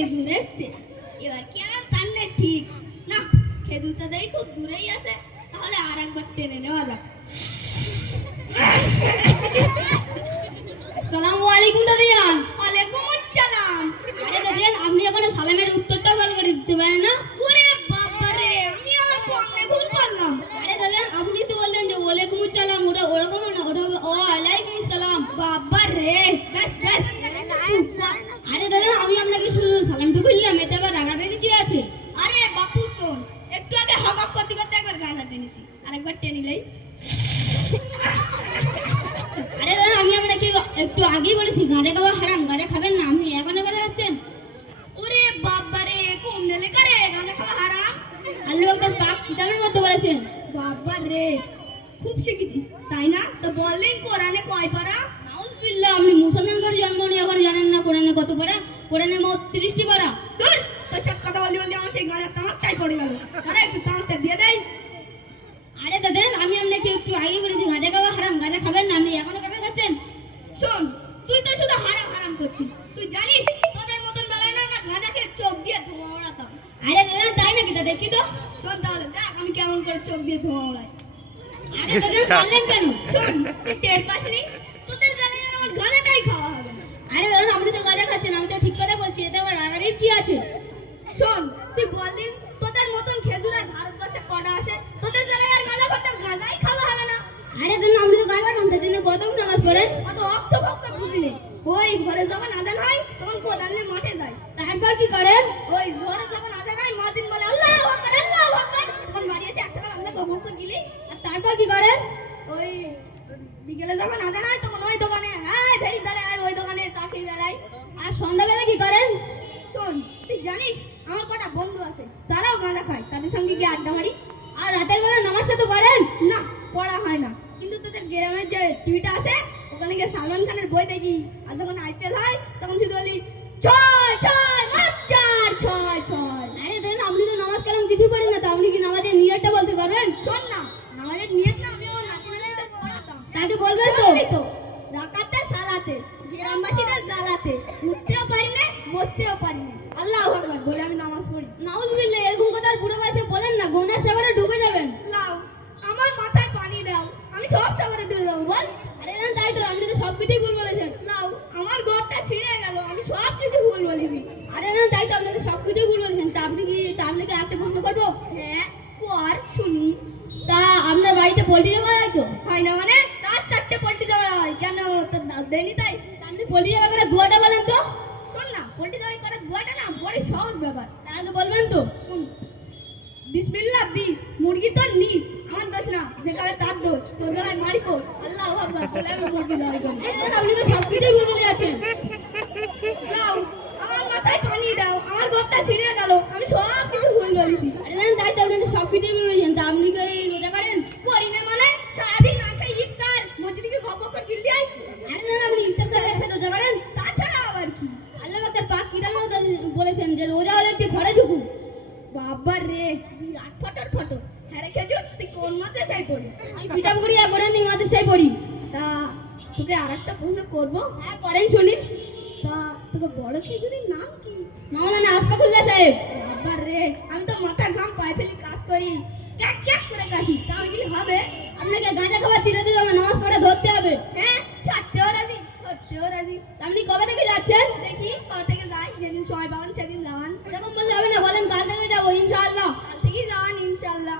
খেজুর এসছে, এবার কি আর টানলে ঠিক না, খেজুরটা দেই খুব দূরেই আছে, তাহলে আর একবার টেনে নেওয়া যাক। আসসালামু আলাইকুম দাদিয়ান। ওয়ালাইকুম আসসালাম। আরে দাদিয়ান, আপনি এখন সালামের উত্তরটা ভালো করে দিতে পারেন না? ওরে বাবা রে, আমি আমার ফোনে ভুল করলাম। আরে দাদিয়ান, আপনি তো বললেন যে ওয়ালাইকুম আসসালাম, ওটা ওরকম না, ওটা হবে ওয়ালাইকুম আসসালাম। বাবা রে, ব্যাস ব্যাস চুপ কর। আরে দাদিয়ান, আমি আপনাকে শুধু সালামটুকু দিলাম, এতে আবার রাগারাগি কি আছে? আরে বাপু শোন, একটু আগে হবাক করতে করতে একবার গাঁজা টেনেছি, আরেকবার টেনিলেই। আরে দাদা, আমি আপনাকে একটু আগেই বলেছি গাঁজা খাওয়া হারাম, গাঁজা খাবেন না, আপনি এখন এবারে যাচ্ছেন। ওরে বাবা রে, কোন লেখা রে গাঁজা খাওয়া হারাম? আল্লাহ একবার পাক কিতাবের মধ্যে বলেছেন। বাবা রে, খুব শিখেছিস তাই না? তো বললেন কোরআনে কয় পারা? নাউজুবিল্লাহ, আপনি মুসলমান ঘরে জন্ম নিয়ে এখন জানেন না কোরআনে কত পারা? কোরআনে মোট 30টি পারা। দূর, তোর সব কথা বলতে বলতে আমার সেই গাঁজার তামাকটাই পড়ে গেল। তারা একটু তামাকটা দিয়ে দেয়। আরে দাদা, আমি আপনাকে একটু আগে বলেছি গাঁজা খাওয়া হারাম, গাঁজা খাবেন না, আপনি এখনো গাঁজা খাচ্ছেন। শোন, তুই তো শুধু হারাম হারাম করছিস। তুই জানিস তোদের মতন বেলায় না গাঁজাকে চোখ দিয়ে ধোঁয়া ওড়াতাম। আরে দাদা, তাই নাকি? তা দেখি তো। শোন তাহলে দেখ আমি কেমন করে চোখ দিয়ে ধোঁয়া ওড়াই। আরে দাদা, পারলেন কেন? শোন, তুই টের পাসনি? তোদের জানাই আমার গাঁজাটাই খাওয়া হবে না। আরে দাদা, আপনি তো গাঁজা খাচ্ছেন, আমি তো ঠিক কথা বলছি, এতে আবার রাগারাগি কি আছে? শোন, তুই বলদিন তোদের মতন খেজুরের ভারতবর্ষে কটা আছে, তোদের জানাই আর গাঁজা করতে গাঁজাই খাওয়া হবে না। আরে দাদা, আপনি তো গাঁজা খান, তার জন্য কত নামাজ পড়েন? অত অর্থ ভক্ত বুঝিনি। ওই ঘরে যখন আজান হয় তখন কোদাল নিয়ে মাঠে যায়। তারপর কি করেন? ওই ঘরে যখন আজান হয় মুয়াজ্জিন বলে আল্লাহু আকবার আল্লাহু আকবার, তখন বাড়ি এসে একটা করে আল্লাহ কবুল করে গিলি। আর তারপর কি করেন? ওই বিকেলে যখন আজান হয় তখন ওই দোকানে হ্যাঁ ভেড়ি ধরে আর ওই দোকানে চা খেয়ে বেড়াই। আর সন্ধ্যাবেলা কি করেন? শোন, তুই জানিস আমার কটা বন্ধু আছে, তারাও গাঁজা খায়, তাদের সঙ্গে গিয়ে আড্ডা মারি। আর রাতের বেলা নামাজটা তো পড়েন? না, পড়া হয় না, কিন্তু তোদের গ্রামের যে টিভিটা আছে ওখানে গিয়ে সালমান খানের বই দেখি। আর যখন আইপিএল হয় তখন শুধু বলি ছয় ছয় মাচার ছয় ছয়। আরে দেখেন, আপনি তো নামাজ কালাম কিছু পড়েন না, তো আপনি কি নামাজের নিয়তটা বলতে পারবেন? শোন না, আমাদের নিয়ত না আমি আমার নাতি নাতিদের পড়াতাম। তাকে বলবেন তো? বলবি তো, রাকাতে সালাতে গ্রামবাসীদের জ্বালাতে উঠতেও পারি না বসতেও পারি না, আল্লাহু আকবার বলে আমি নামাজ পড়ি। নাউজুবিল্লাহ, এরকম কথা আর বুড়ো বয়সে বলেন না, গুনার সাগরে ডুবে যাবেন। লাও, আমার মাথায় পানি দাও, আমি সব সাগরে ডুবে যাবো বল। আরে না, তাই তো, আপনি তো সব কিছুই ভুল বলেছেন। লাও, আমার ঘরটা ছিঁড়ে গেল, আমি সব কিছু ভুল বলেছি। আরে না, তাই তো, আপনি তো সব কিছুই ভুল বলেছেন। তা আপনাকে একটা প্রশ্ন করবো? হ্যাঁ কর শুনি। তা আপনার বাড়িতে পোল্ট্রি জমা হয় তো? হয় না মানে? 4-4টে পোল্ট্রি দেওয়া হয়, কেন তোর দাঁত দেয়নি তাই? তা আপনি পোল্ট্রি জমা করে দুয়াটা বলেন তো? শোন না, পোল্ট্রি জবাই করার দোয়াটা না বড় সহজ ব্যাপার। তাকে বলবেন তো? শুন, বিসমিল্লাহ 20, মুরগি তোর নিস, আমার দোষ না, যে কাবে তার দোষ, তোর গলায় মারি পোষ, আল্লাহু আকবার বলে আমি মুরগি জবাই করি। আরে না, আপনি তো সব কিছুই ভুল বলে যাচ্ছেন। লাও, আমার মাথায় পানি দাও, আমার ঘরটা ছিঁড়ে গেল, আমি সব কিছু ভুল বলেছি। আরে না, তাই তো, আপনি তো সব কিছুই ভুল বলেছেন। তা আপনি কি রোজা করেন? করি না মানে? সারাদিন না খাই ইফতার মসজিদে গিয়ে খবর করে গিলদি আই। আরে না, আপনি ইফতার করে একসাথে রোজা করেন? তাছাড়া আবার কি? আল্লাহ পাকের পাক কিতাবের মধ্যে বলেছেন যে রোজা হলে একটি ঘরে ঢুকুন। বাবা রে, বিরাট ফটর ফটর। হ্যাঁ রে খেজুর, তুই কোন মাদ্রাসায় পড়িস? আমি পিঠা পুকুরি আর করেন এই মাদ্রাসায় পড়ি। তা তোকে আর একটা প্রশ্ন করবো। হ্যাঁ করেন, শুনি। তা তোকে বড় খেজুরের নাম কি? মাওলানা আসফাকুল্লাহ সাহেব। বাবা রে, আমি তো মাথা ঘাম পায়ে ফেলি কাজ করি, ক্যাক ক্যাক করে কাশি, তাও কি হবে? আপনাকে গাঁজা খাওয়া ছিঁড়ে দিতে হবে, নামাজ পড়ে ধরতে হবে। হ্যাঁ, ছাড়তেও রাজি, ধরতেও রাজি। আপনি কবে থেকে যাচ্ছেন? দেখি কবে থেকে যাই, যেদিন সময় পাবেন সেদিন যাওয়ান। এরকম বললে হবে না, বলেন কাল থেকে যাবো ইনশাআল্লাহ। কাল থেকেই যাওয়ান ইনশাআল্লাহ।